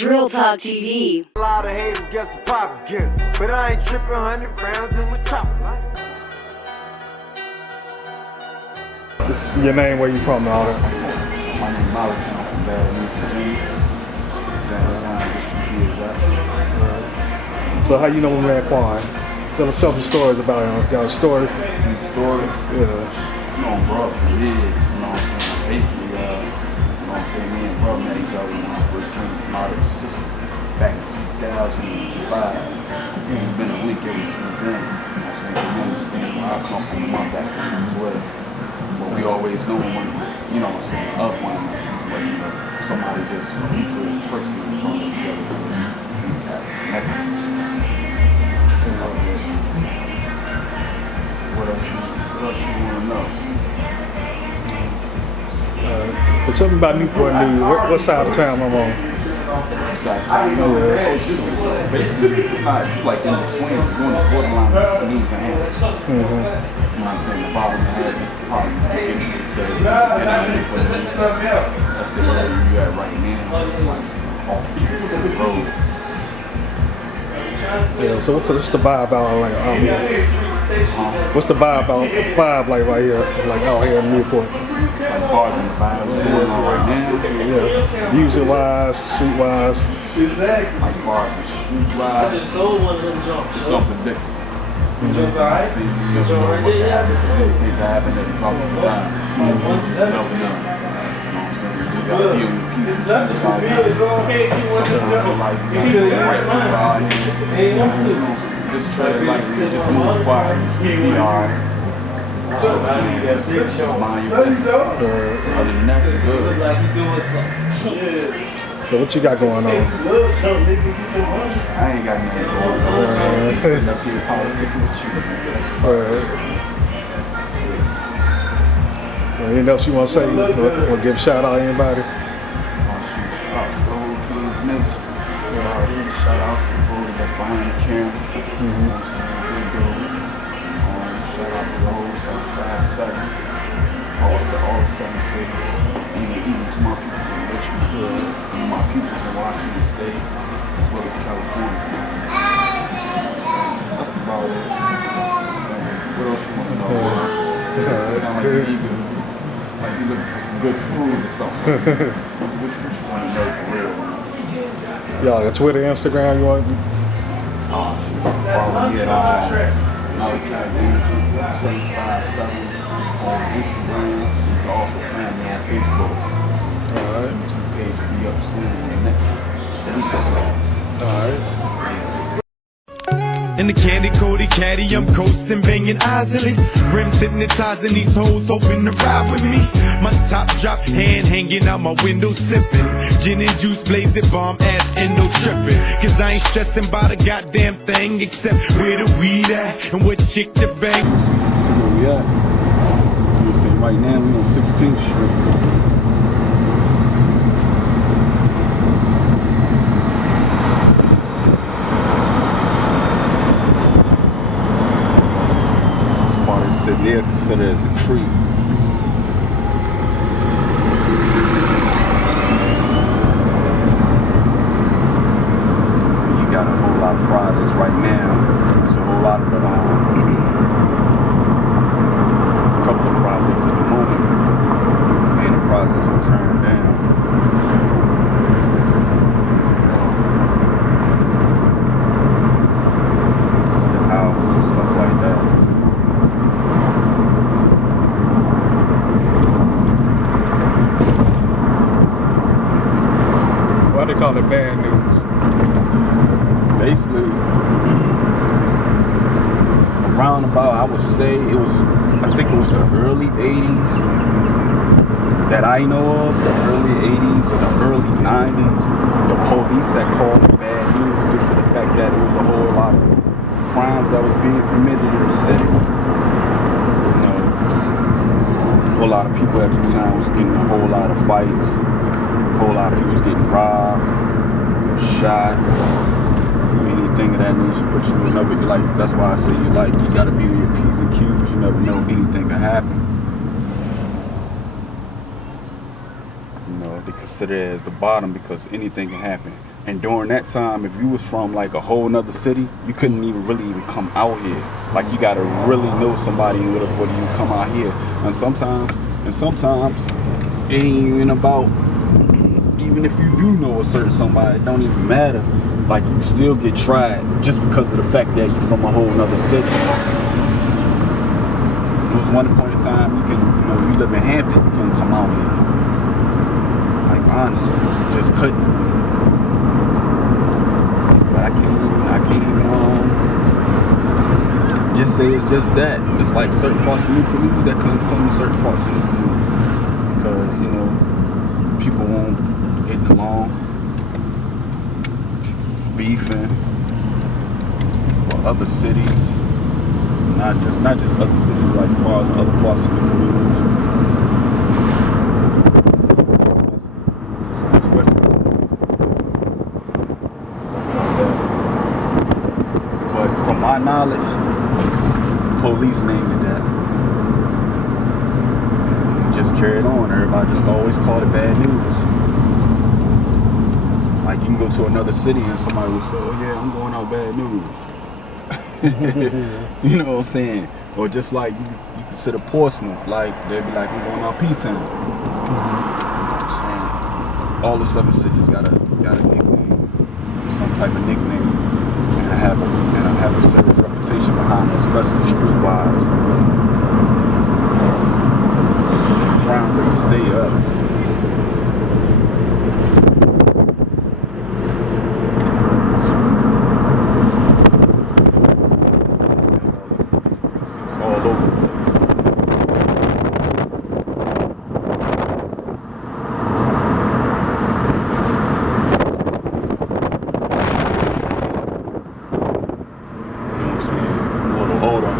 Drill Talk TV. A lot of haters guess the pop again, but I ain't tripping. 100 rounds in the chopper. What's your name? Where you from, and all that? My name is Malik, I'm from Newport, Virginia. That's how I just 2 years up. So how you know my man Quan? Tell us some stories about him. Got a story? These stories, Yeah. you know, bro, for years, you know what I'm saying? Basically, you know what I'm saying, me and bro met each other when I first came from out of the system back in 2005. It's been a week ever since then. You know what I'm saying? You understand where I come from, my background as well. But we always know when, you know what I'm saying, of one another. But, you know, somebody just a mutual person brought us together. We got connected. What else you want to know? But tell me about Newport News. What side of town I'm on? Side time, basically, like in between, you're on the borderline of news and hands. You know what I'm saying? The bottom of the probably beginning to say, that's the area you at right now. Like, off the road. Yeah. So what's the vibe out like? What's the vibe like right here, like out here in Newport? Like far as in the vibe, what's going on right now? Yeah. Music wise, street wise. Like far as the street wise, it's something different. You never know what can happen, because anything can happen at the drop of a dime. You never know. You know what I'm saying? You just gotta be on your P's and Q's all the time. Sometimes like, you know, right people out here, you know, just try to like, just move quiet. Be alright. Just mind your business. Other than that, you're good. So what you got going on? I ain't got nothing going on. Sitting up here politicking with you. Anything else you want to say? Want to give a shout out to anybody? Shout out to the whole Kings Nation. Shout out to the brother that's behind the camera. You know what I'm saying? Good dude. Shout out to the whole 757. All 7 cities. Even to my people in Richmond. And my people in Washington State, as well as California. That's about it. What else you want to know? Sound like you're eager. Like you're looking for some good food or something. What you want to know for real? Y'all got Twitter, Instagram, you want? Oh shit, follow me at Malachi Beats 757 on Instagram. You can also find me on Facebook. Alright. YouTube page will be up soon in the next week or so. Alright. In the candy coated caddy, I'm coasting, banging easily. Rims hypnotizing these hoes, hoping to ride with me. My top drop, hand hanging out my window, sipping. Gin and juice, blazing, bomb ass, endo tripping. Cause I ain't stressing about a goddamn thing, except where the weed at and what chick to bang. See where we at. You know what I'm saying? Right now, we on 16th Street. They're considered as a creek. You got a whole lot of projects right now. There's a whole lot of a couple of projects at the moment in the process of turning down. See the houses and stuff like that. They call it bad news. Basically, around about, I would say I think it was the early 80s that I know of, the early 80s or the early 90s. The police had called it bad news due to the fact that it was a whole lot of crimes that was being committed in the city. You know, a whole lot of people at the time was getting a whole lot of fights. A whole lot of people was getting robbed, shot, anything of that nature. But you will never, like, that's why I say you gotta be on your P's and Q's. You never know anything can happen. You know, they consider it as the bottom because anything can happen. And during that time, if you was from like a whole nother city, you couldn't even really even come out here. Like you gotta really know somebody in order for you to come out here. And sometimes it ain't even about, even if you do know a certain somebody, it don't even matter. Like you still get tried just because of the fact that you're from a whole nother city. There was one point in time you live in Hampton, you couldn't come out here. Like honestly, you just couldn't. But I can't even just say it's just that. It's like certain parts of Newport News that couldn't come to certain parts of Newport News because people won't get along, beefing, or other cities, not just other cities, like cars and other parts of Newport News. My knowledge, police named it that. And just carried on. Everybody just always called it bad news. Like you can go to another city and somebody will say, "Oh yeah, I'm going out bad news." You know what I'm saying? Or just like you consider Portsmouth, like they'd be like, "I'm going out P-Town." You know what I'm saying? All the 7 cities got a nickname, some type of nickname. And I have a serious reputation behind it, especially streetwise. Crime rates stay up. All over the place.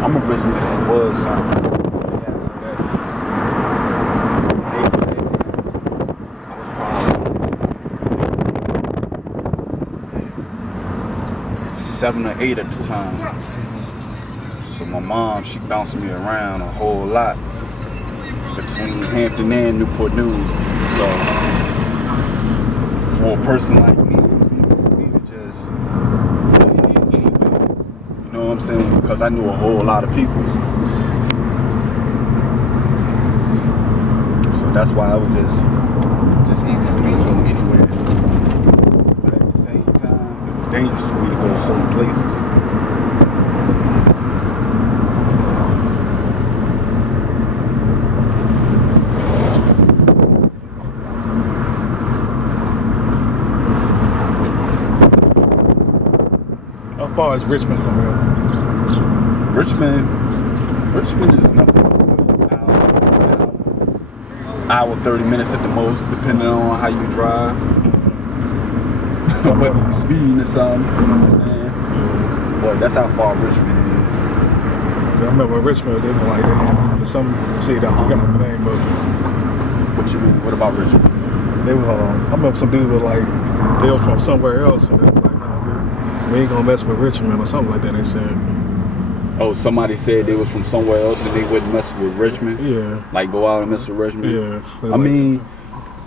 I'm originally from Wood, so I was probably 7 or 8 at the time. So my mom, she bounced me around a whole lot between Hampton and Newport News. So for a person like me, it was easy for me to just anyway. You know what I'm saying? Because I knew a whole lot of people. So that's why it was just easy for me to go anywhere. But at the same time, it was dangerous for me to go to certain places. How far is Richmond from here? Richmond is nothing but hour 30 minutes at the most, depending on how you drive. Whether you're speeding or something, you know what I'm saying? But that's how far Richmond is. I remember Richmond, they were like, for some shit, I forgot the name of it. What you mean? What about Richmond? They were, I remember some dudes were like, they were from somewhere else, and they were like, we ain't gonna mess with Richmond or something like that, they said. Oh, somebody said they was from somewhere else and they wouldn't mess with Richmond? Yeah. Like go out and mess with Richmond? Yeah. I mean,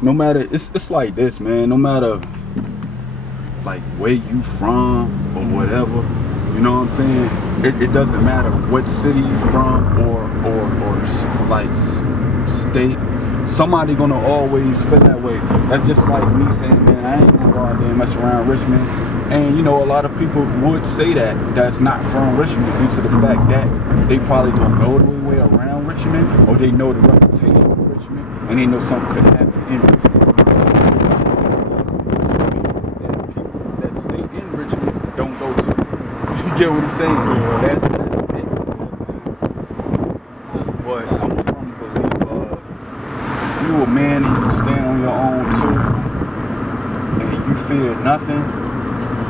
no matter, it's like this, man. No matter like where you from or whatever, you know what I'm saying? It doesn't matter what city you from or like state. Somebody gonna always feel that way. That's just like me saying, man, I ain't gonna go out there and mess around Richmond. And you know, a lot of people would say that's not from Richmond due to the fact that they probably don't know the way around Richmond, or they know the reputation of Richmond, and they know something could happen in Richmond. That people that stay in Richmond don't go to. You get what I'm saying? That's it. But I'm a firm believer of if you a man and you stand on your own too, and you fear nothing,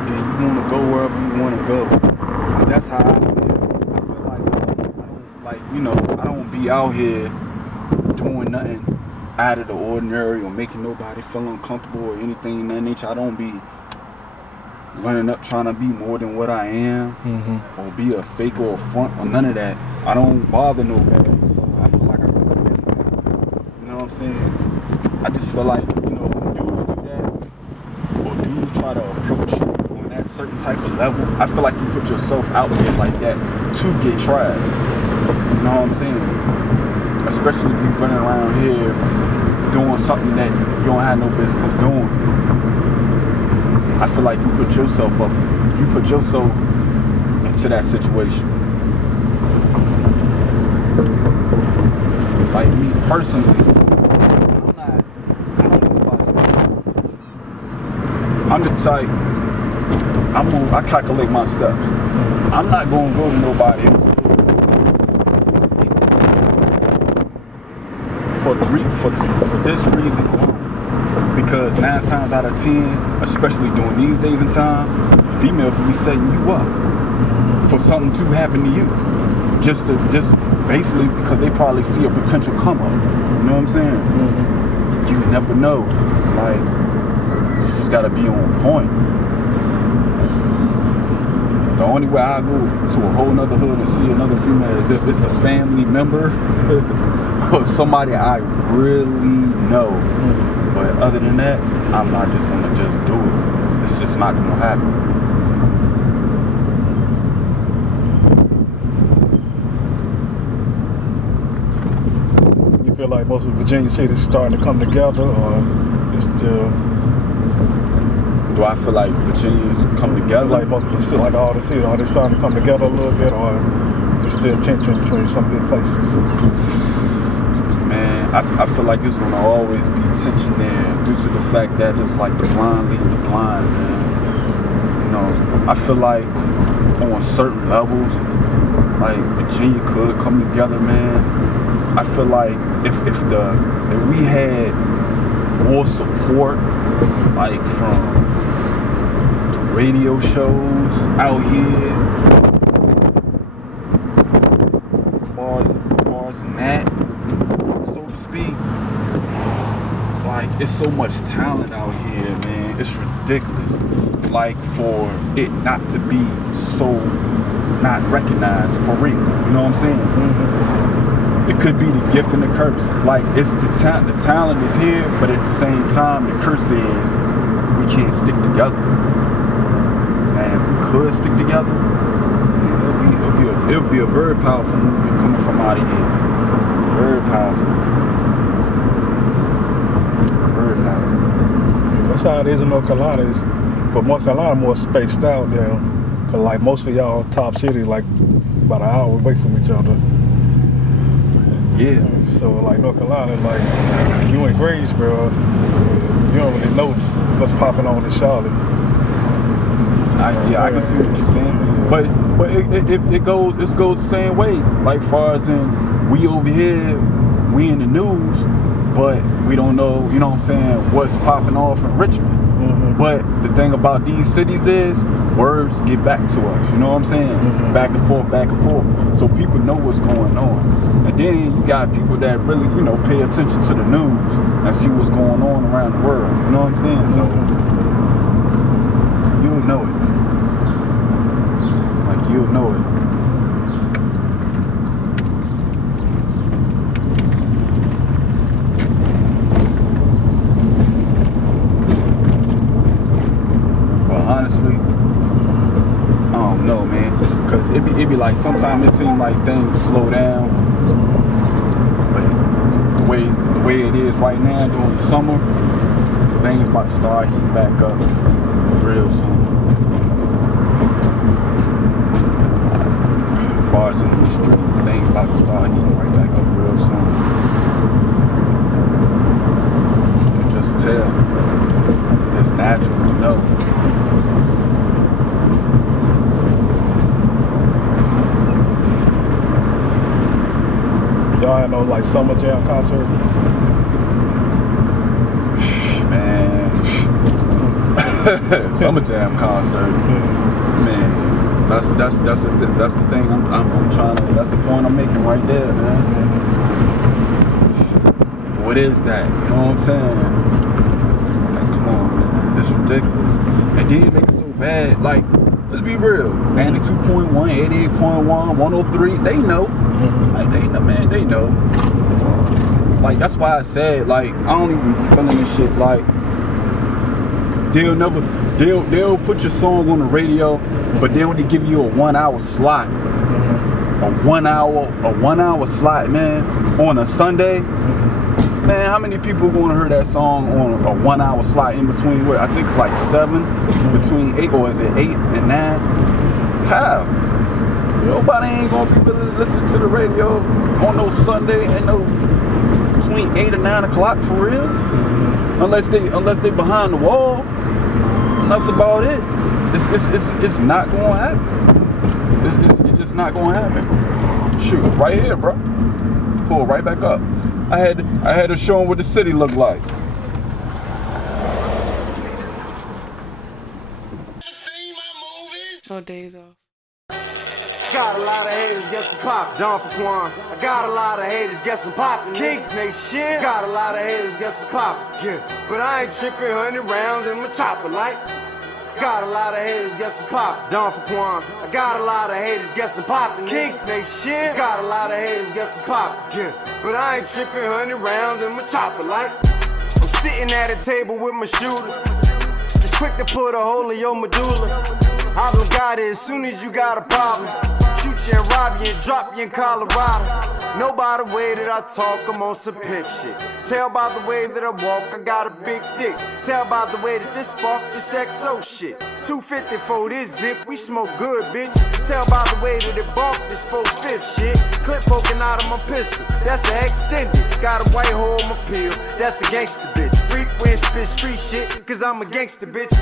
then you want to go wherever you want to go. And that's how I feel. I feel like I don't be out here doing nothing out of the ordinary or making nobody feel uncomfortable or anything in that nature. I don't be running up trying to be more than what I am, or be a fake or a front or none of that. I don't bother nobody, so I feel like I can do anything. You know what I'm saying? I just feel like, when dudes do that, or dudes try to certain type of level, I feel like you put yourself out there like that to get tried. You know what I'm saying? Especially if you running around here doing something that you don't have no business doing. I feel like you put yourself into that situation. Like me personally, I'm the type, I calculate my steps. I'm not gonna go to nobody else for this reason alone. Because 9 times out of 10, especially during these days and time, the female can be setting you up for something to happen to you. Just basically because they probably see a potential come up. You know what I'm saying? Mm-hmm. You never know. Like, you just gotta be on point. The only way I go to a whole nother hood and see another female is if it's a family member or somebody I really know. But other than that, I'm not just gonna just do it. It's just not gonna happen. You feel like most of Virginia cities starting to come together, or it's still? Do I feel like Virginia's come together? Like most of the cities, like all the cities, are they starting to come together a little bit, or there's still tension between some of these places? Man, I feel like it's gonna always be tension there due to the fact that it's like the blind leading the blind, man. You know, I feel like on certain levels, like Virginia could come together, man. I feel like if we had more support, like from the radio shows out here, as far as that, so to speak, like it's so much talent out here, man. It's ridiculous. Like for it not to be so not recognized for real. You know what I'm saying? Mm-hmm. It could be the gift and the curse. Like it's the talent is here, but at the same time, the curse is we can't stick together. And if we could stick together, it'll be a very powerful movement coming from out of here. Very powerful. Very powerful. That's how it is in North Carolina. But North Carolina more spaced out there. Cause like most of y'all top cities, like about an hour away from each other. Yeah. So like North Carolina, like you in Greensboro, you don't really know what's popping on in Charlotte. I can see what you're saying. But it goes the same way. Like far as in we over here, we in the news, but we don't know, you know what I'm saying, what's popping off in Richmond. Mm-hmm. But the thing about these cities is words get back to us, you know what I'm saying? Mm-hmm. Back and forth. So people know what's going on. And then you got people that really, you know, pay attention to the news and see what's going on around the world. You know what I'm saying? So you'll know it. Like you'll know it. Honestly, I don't know, man. Cause it be like sometimes it seems like things slow down, but the way it is right now during the summer, things about to start heating back up real soon. As far as in the street, things about to start heating right back up real soon. You can just tell. It's just natural, you know. Y'all had no like summer jam concert? Man. Summer jam concert. Man. That's the thing I'm trying to, that's the point I'm making right there, man. What is that? You know what I'm saying? Like, come on, man. It's ridiculous. And then you make it so bad. Like, let's be real. 92.1, 88.1, 103, they know. Like, they know, man, they know. Like, that's why I said, like, I don't even be feeling this shit. Like, they'll they'll put your song on the radio, but they only give you a 1 hour slot. A one hour slot, man, on a Sunday. Man, how many people are gonna hear that song on a 1 hour slot in between what I think it's like 7, between 8, or is it 8 and 9? How? Nobody ain't gonna be really listening to the radio on no Sunday and no between 8 and 9 o'clock for real. Unless they behind the wall. And that's about it. It's not gonna happen. It's just not gonna happen. Shoot, right here, bro. Pull right back up. I had to show them what the city looked like. No days off. Got a lot of haters, get some pop. Don for Quan. I got a lot of haters, get some pop. Kings make shit. Got a lot of haters, get some pop. Yeah, but I ain't tripping 100 rounds in my chopper like. Got a lot of haters, get some pop. Don for Quan. I got a lot of haters, get some pop. Kings make shit. Got a lot of haters, get some pop. Yeah, but I ain't tripping 100 rounds in my chopper like. I'm sitting at a table with my shooter. Just quick to put a hole in your medulla. I done got it as soon as you got a problem. Shoot you and rob you and drop you in Colorado. Know by the way that I talk, I'm on some pimp shit. Tell by the way that I walk, I got a big dick. Tell by the way that this spark, this XO shit. 250 for this zip, we smoke good, bitch. Tell by the way that it bark, this 4/5 shit. Clip poking out of my pistol, that's an extended. Got a white hole on my pill, that's a gangster bitch. Freak when spit street shit, cause I'm a gangster bitch.